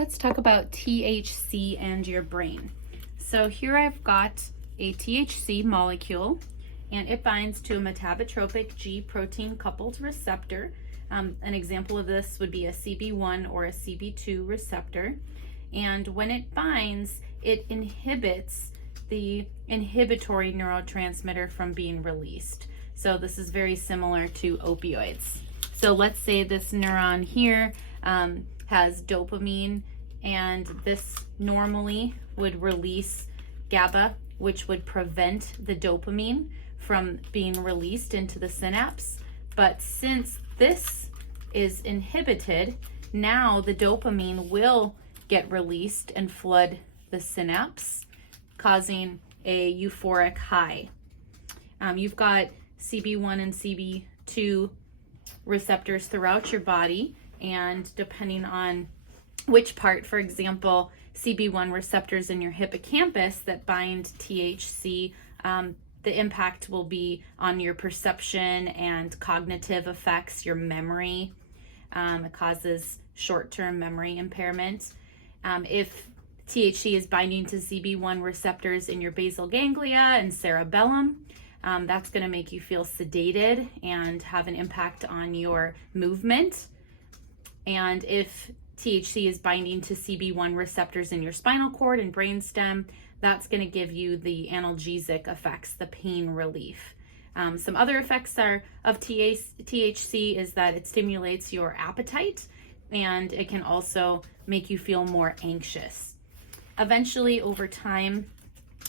Let's talk about THC and your brain. So here I've got a THC molecule, and it binds to a metabotropic G protein coupled receptor. An example of this would be a CB1 or a CB2 receptor. And when it binds, it inhibits the inhibitory neurotransmitter from being released. So this is very similar to opioids. So let's say this neuron here has dopamine, and this normally would release GABA, which would prevent the dopamine from being released into the synapse. But since this is inhibited, now the dopamine will get released and flood the synapse, causing a euphoric high. You've got CB1 and CB2 receptors throughout your body, and depending on which part, for example, CB1 receptors in your hippocampus that bind THC, the impact will be on your perception and cognitive effects, your memory. It causes short-term memory impairment. If THC is binding to CB1 receptors in your basal ganglia and cerebellum, that's going to make you feel sedated and have an impact on your movement. And if THC is binding to CB1 receptors in your spinal cord and brainstem, that's going to give you the analgesic effects, the pain relief. Some other effects of THC is that it stimulates your appetite, and it can also make you feel more anxious. Eventually, over time,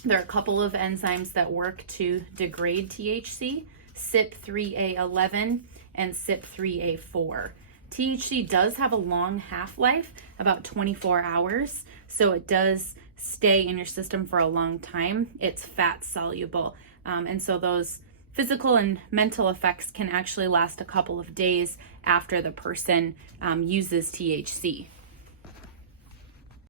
there are a couple of enzymes that work to degrade THC, CYP3A11 and CYP3A4. THC does have a long half-life, about 24 hours, so it does stay in your system for a long time. It's fat soluble, and so those physical and mental effects can actually last a couple of days after the person uses THC.